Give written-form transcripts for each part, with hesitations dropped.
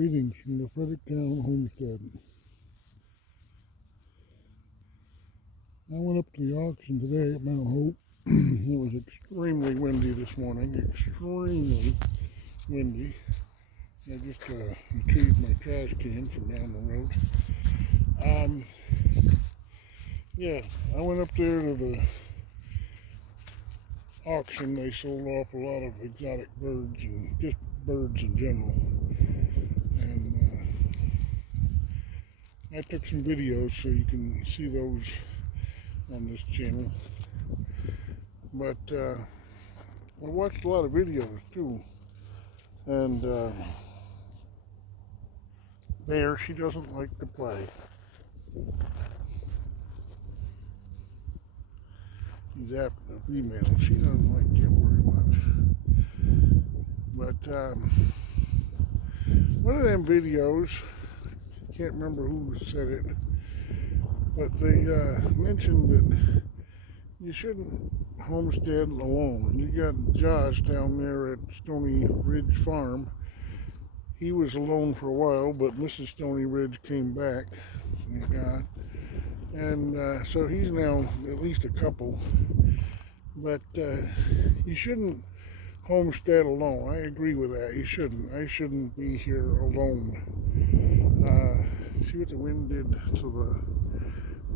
Greetings from the Fredericktown homestead. I went up to the auction today at Mount Hope. It was extremely windy this morning, extremely windy. I just retrieved my trash can from down the road. Yeah, I went up there to the auction. They sold off a lot of exotic birds and just birds in general. And I took some videos so you can see those on this channel. But I watched a lot of videos too. And Bear, she doesn't like to play. He's after the female. She doesn't like him very much. But one of them videos, I can't remember who said it, but they mentioned that you shouldn't homestead alone. You got Josh down there at Stony Ridge Farm. He was alone for a while, but Mrs. Stony Ridge came back, thank God. And so he's now at least a couple. But you shouldn't homestead alone. I agree with that. You shouldn't. I shouldn't be here alone. See what the wind did to the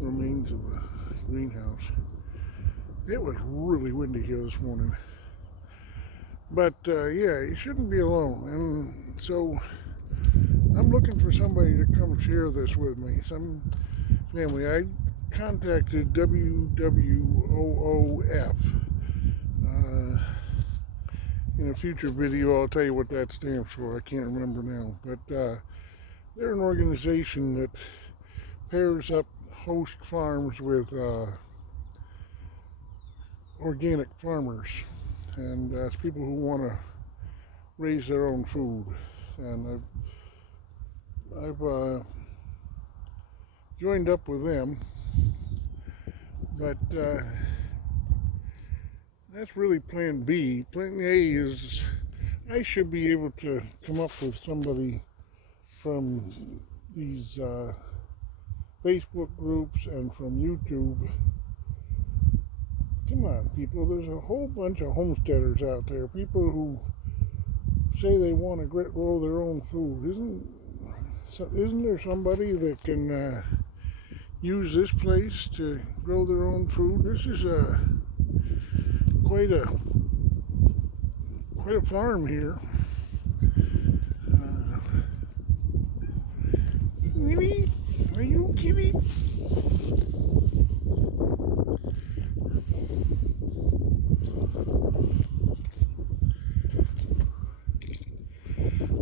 remains of the greenhouse. It was really windy here this morning. But yeah, you shouldn't be alone. And so I'm looking for somebody to come share this with me. Some family. I contacted WWOOF. In a future video, I'll tell you what that stands for. I can't remember now. But they're an organization that pairs up host farms with organic farmers. And it's people who want to raise their own food. And I've joined up with them. But that's really plan B. Plan A is I should be able to come up with somebody from these Facebook groups and from YouTube. Come on, people, there's a whole bunch of homesteaders out there, people who say they want to grow their own food. Isn't there somebody that can use this place to grow their own food? This is quite a farm here. Kitty, are you kitty?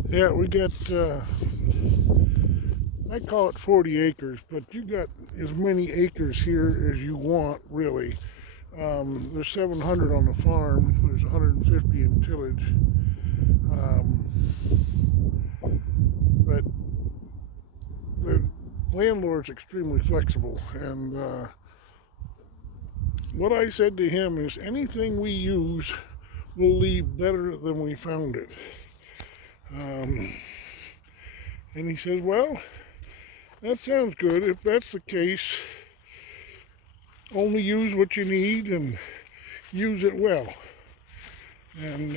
Yeah, we got, I call it 40 acres, but you got as many acres here as you want, really. There's 700 on the farm. There's 150 in tillage. But the landlord's extremely flexible. And what I said to him is anything we use, we'll leave better than we found it. And he says, well, that sounds good. If that's the case, only use what you need and use it well. And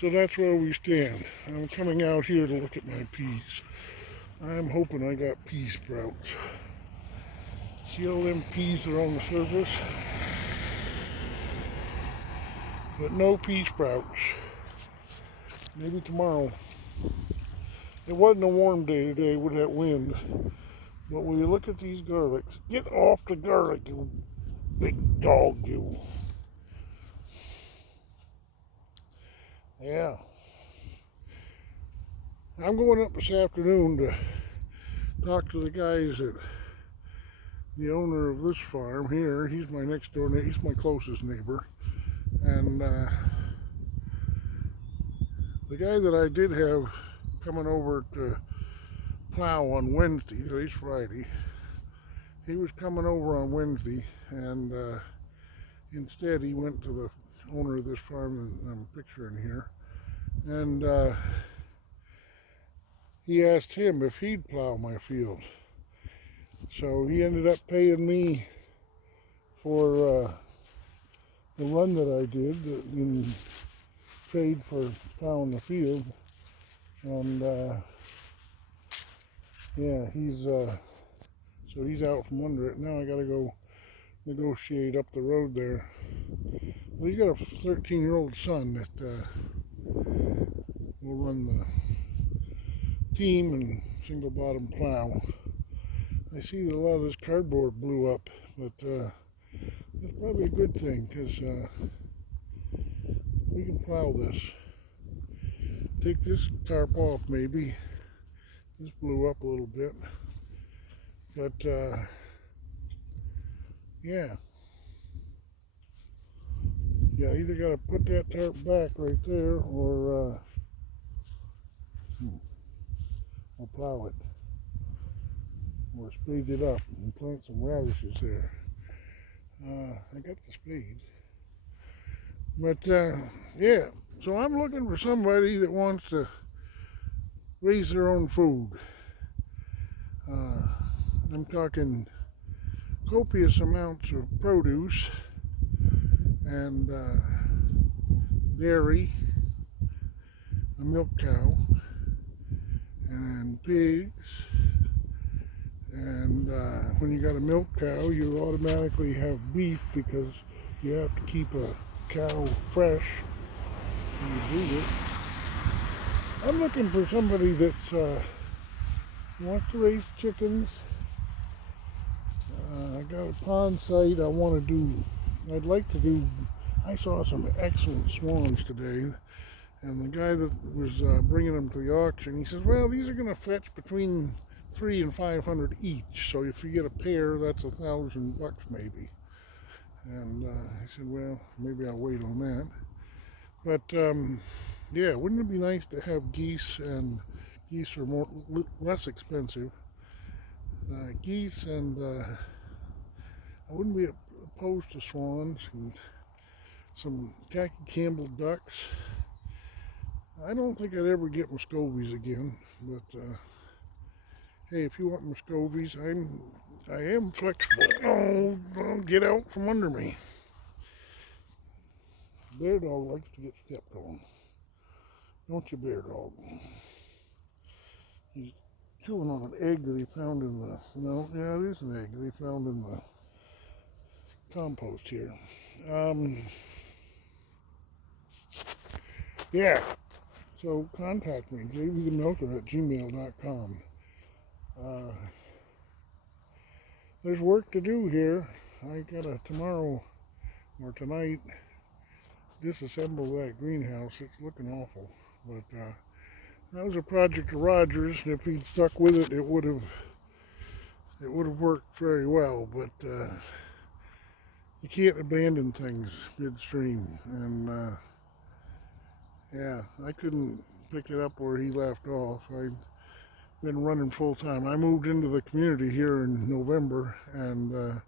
so that's where we stand. I'm coming out here to look at my peas. I'm hoping I got pea sprouts. See all them peas are on the surface? But no pea sprouts. Maybe tomorrow. It wasn't a warm day today with that wind. But when you look at these garlics, get off the garlic, you big dog, you. Yeah. I'm going up this afternoon to talk to the guys at the owner of this farm here. He's my next door neighbor. He's my closest neighbor. And the guy that I did have coming over to plow on Wednesday, today's Friday, he was coming over on Wednesday, and instead he went to the owner of this farm that I'm picturing here, and he asked him if he'd plow my field. So he ended up paying me for the run that I did in trade for plowing the field. And yeah, so he's out from under it. Now I gotta go negotiate up the road there. Well, he's got a 13-year-old son that will run the team and single bottom plow. I see that a lot of this cardboard blew up, but that's probably a good thing because we can plow this. Take this tarp off maybe. This blew up a little bit, but yeah, either got to put that tarp back right there or I'll plow it or spade it up and plant some radishes there. I got the spade, but yeah, so I'm looking for somebody that wants to raise their own food. I'm talking copious amounts of produce and dairy, a milk cow, and pigs. And when you got a milk cow, you automatically have beef because you have to keep a cow fresh when you breed it. I'm looking for somebody that's wants to raise chickens. I got a pond site I want to do. I'd like to do. I saw some excellent swans today, and the guy that was bringing them to the auction, he says, well, these are going to fetch between $300 and $500 each, so if you get a pair, that's $1,000 maybe. And I said, well, maybe I'll wait on that. But yeah, wouldn't it be nice to have geese? And geese are less expensive. Geese, and I wouldn't be opposed to swans and some khaki Campbell ducks. I don't think I'd ever get Muscovies again, but hey, if you want Muscovies, I am flexible. Oh, don't get out from under me. Bear dog likes to get stepped on. Don't you, bear dog? He's chewing on an egg that he found in the, no, yeah, it is an egg that he found in the compost here. Yeah, so contact me, Jbthemilker at gmail.com. There's work to do here. I gotta tomorrow or tonight disassemble that greenhouse. It's looking awful, but that was a project of Roger's, and if he'd stuck with it, it would have worked very well. But you can't abandon things midstream, and yeah, I couldn't pick it up where he left off. I've been running full time. I moved into the community here in November, and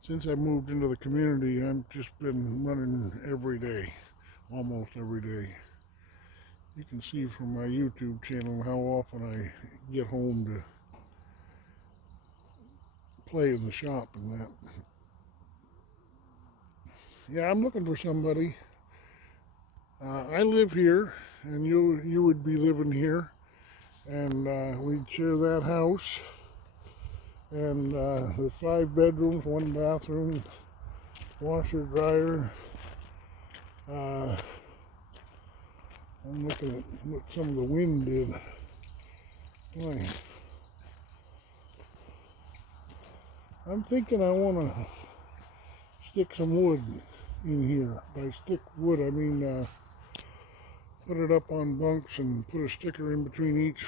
since I moved into the community, I've just been running every day, almost every day. You can see from my YouTube channel how often I get home to play in the shop and that. Yeah, I'm looking for somebody. I live here, and you would be living here, and we'd share that house. And there's 5 bedrooms, 1 bathroom, washer, dryer. I'm looking at what some of the wind did. Boy, I'm thinking I want to stick some wood in here. By stick wood, I mean put it up on bunks and put a sticker in between each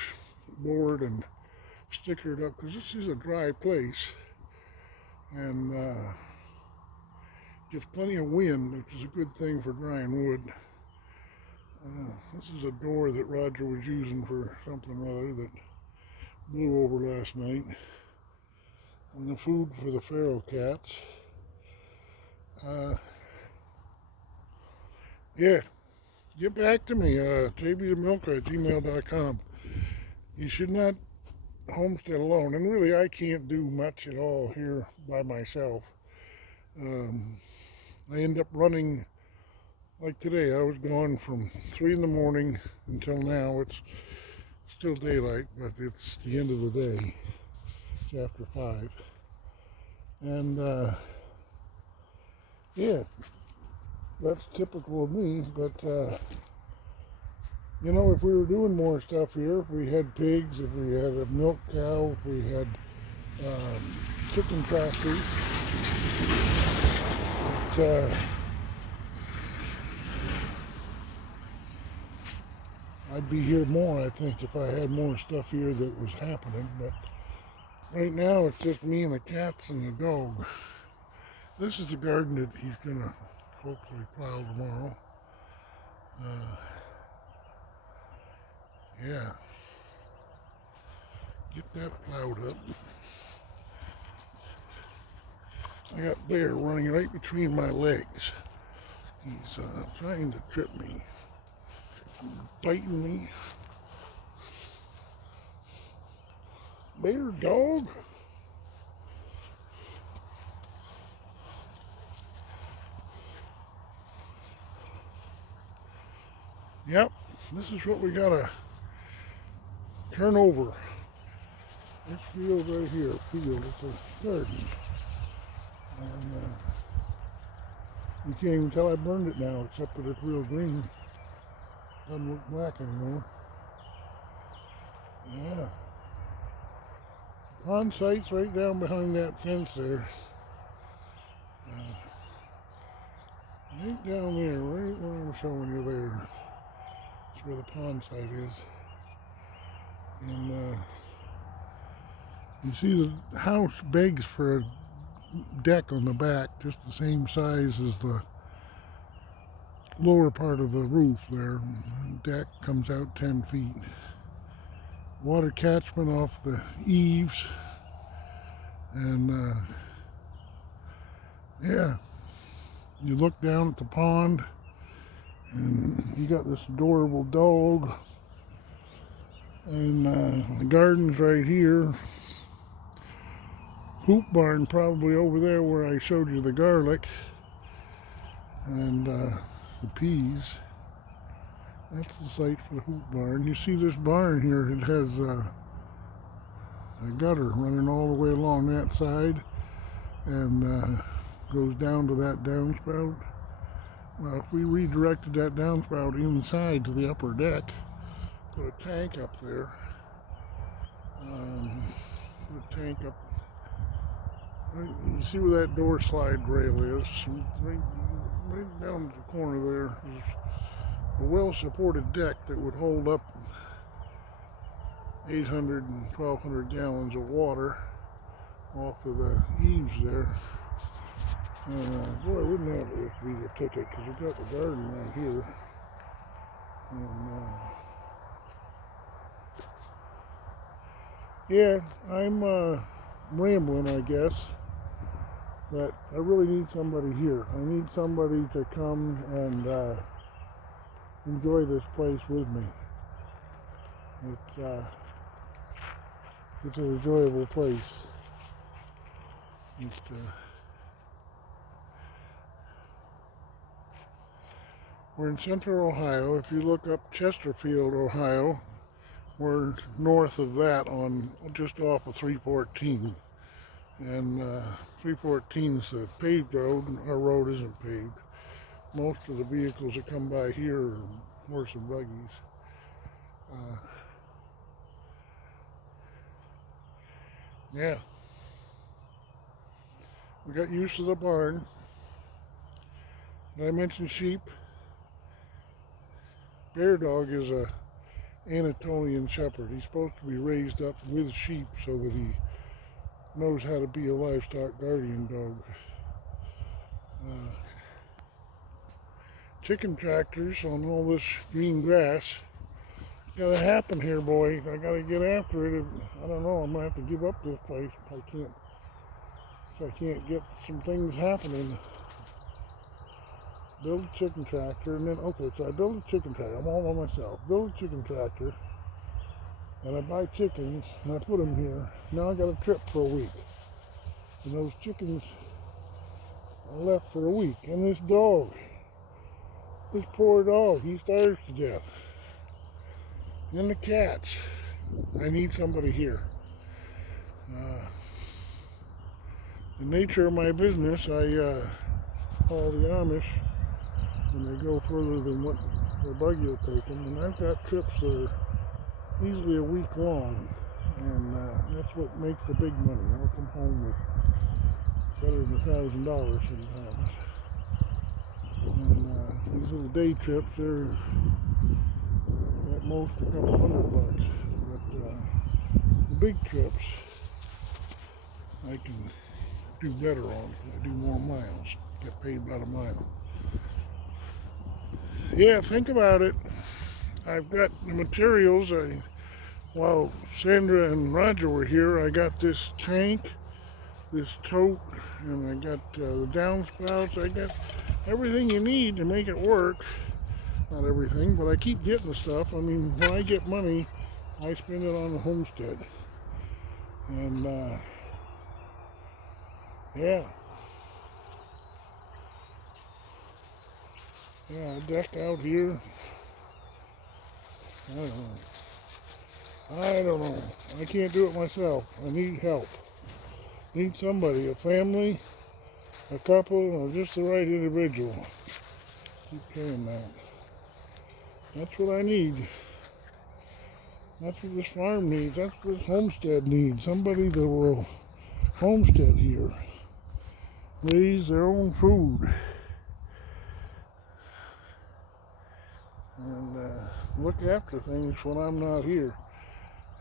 board and sticker it up, because this is a dry place and gets plenty of wind, which is a good thing for drying wood. This is a door that Roger was using for something or other that blew over last night. And the food for the feral cats. Yeah, get back to me, Jbthemilker at gmail.com. you should not homestead alone. And really, I can't do much at all here by myself. I end up running, like today, I was gone from 3 in the morning until now. It's still daylight, but it's the end of the day. It's after 5. And yeah, that's typical of me. But you know, if we were doing more stuff here, if we had pigs, if we had a milk cow, if we had chicken tractors, I'd be here more, I think, if I had more stuff here that was happening. But right now, it's just me and the cats and the dog. This is the garden that he's gonna hopefully plow tomorrow. Yeah, get that plowed up. I got Bear running right between my legs. He's trying to trip me, biting me. Bear, dog. Yep, this is what we gotta turn over. This field right here, field, it's a garden. And you can't even tell I burned it now, except that it's real green. Doesn't look black anymore. Yeah. Pond site's right down behind that fence there. Right down there, right where I'm showing you there. That's where the pond site is. And you see the house begs for a deck on the back, just the same size as the lower part of the roof there. The deck comes out 10 feet. Water catchment off the eaves. And yeah, you look down at the pond and you got this adorable dog. And the garden's right here. Hoop barn probably over there where I showed you the garlic and the peas. That's the site for the hoop barn. You see this barn here, it has a gutter running all the way along that side and goes down to that downspout. Well, if we redirected that downspout inside to the upper deck, put a tank up there, put a tank up. You see where that door slide rail is? Right down to the corner there is a well-supported deck that would hold up 800 and 1,200 gallons of water off of the eaves there. Boy, wouldn't that be a ticket, because you've got the garden right here. And yeah, I'm rambling, I guess. But I really need somebody here. I need somebody to come and enjoy this place with me. It's an enjoyable place. We're in central Ohio. If you look up Chesterfield, Ohio, we're north of that on just off of 314. And 314 is a paved road. Our road isn't paved. Most of the vehicles that come by here are horse and buggies. Yeah. We got used to the barn. Did I mention sheep? Bear Dog is a Anatolian Shepherd. He's supposed to be raised up with sheep so that he knows how to be a livestock guardian dog. Chicken tractors on all this green grass. Gotta happen here, boy. I gotta get after it. I don't know, I'm gonna have to give up this place if I can't get some things happening. Build a chicken tractor, and then, okay, so I build a chicken tractor. I'm all by myself. Build a chicken tractor. and I buy chickens and I put them here. Now I got a trip for a week, and those chickens are left for a week. And this dog, this poor dog, he starves to death. And the cats. I need somebody here. The nature of my business, I call the Amish when they go further than what their buggy will take them. And I've got trips that are easily a week long, and that's what makes the big money. I'll come home with better than $1,000 sometimes. And these little day trips, they're at most a couple $100. But the big trips, I can do better on. I do more miles. Get paid about a mile. Yeah, think about it. I've got the materials. While Sandra and Roger were here, I got this tank, this tote, and I got the downspouts. I got everything you need to make it work. Not everything, but I keep getting the stuff. I mean, when I get money, I spend it on the homestead. And yeah, a deck out here. I don't know. I can't do it myself. I need help. Need somebody, a family, a couple, or just the right individual. Keep saying that. That's what I need. That's what this farm needs. That's what this homestead needs. Somebody that will homestead here. Raise their own food. And look after things when I'm not here.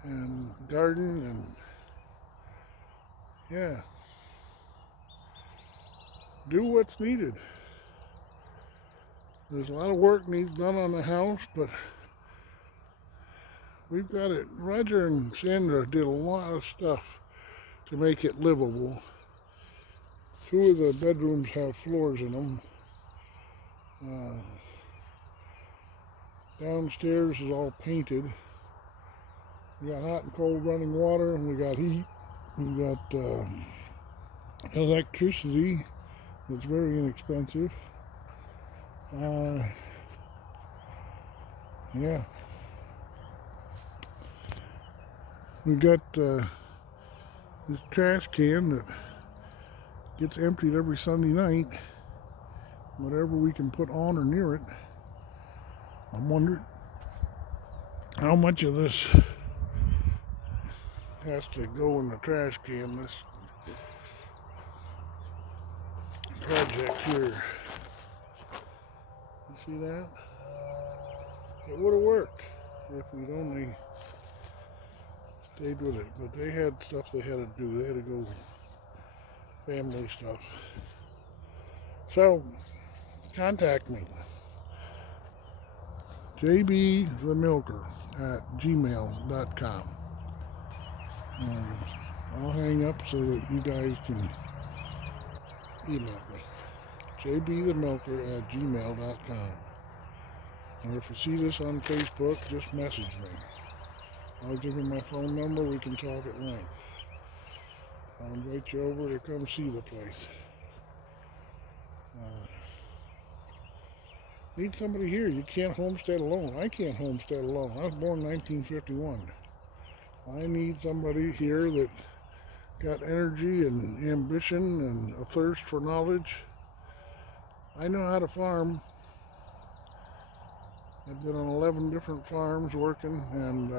And garden and yeah. Do what's needed. There's a lot of work needs done on the house, but we've got it. Roger and Sandra did a lot of stuff to make it livable. 2 of the bedrooms have floors in them. Downstairs is all painted. We got hot and cold running water, and we got heat. We got electricity that's very inexpensive. Yeah. We got this trash can that gets emptied every Sunday night. Whatever we can put on or near it. I'm wondering how much of this has to go in the trash can, this project here. You see that? It would have worked if we'd only stayed with it, but they had stuff they had to do. They had to go family stuff. So, contact me. Jbthemilker at gmail.com. I'll hang up so that you guys can email me. Jbthemilker at gmail.com. And if you see this on Facebook, just message me. I'll give you my phone number. We can talk at length. I'll invite you over to come see the place. Need somebody here. You can't homestead alone. I can't homestead alone. I was born in 1951. I need somebody here that got energy and ambition and a thirst for knowledge. I know how to farm. I've been on 11 different farms working, and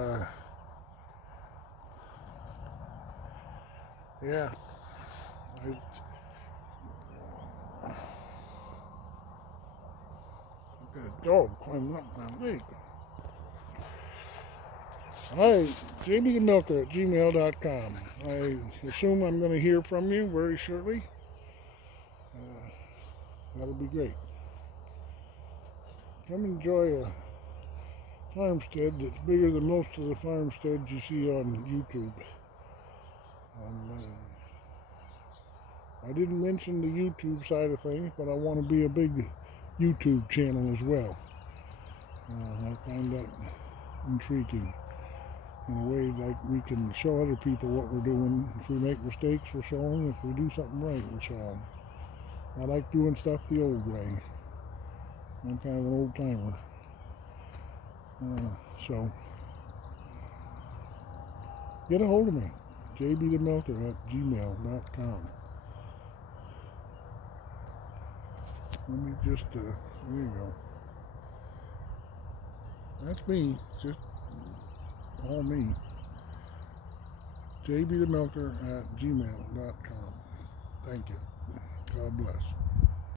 yeah, I've got a dog climbing up my leg. Alright, Jbthemilker at gmail.com. I assume I'm going to hear from you very shortly. That'll be great. Come enjoy a farmstead that's bigger than most of the farmsteads you see on YouTube. And I didn't mention the YouTube side of things, but I want to be a big YouTube channel as well. I find that intriguing. in a way like we can show other people what we're doing. If we make mistakes, we'll show them. If we do something right, we'll show them. I like doing stuff the old way. I'm kind of an old timer. So get a hold of me, Jbthemilker@gmail.com. Let me just, there you go. That's me, just all me. Jbthemilker@gmail.com. Thank you. God bless.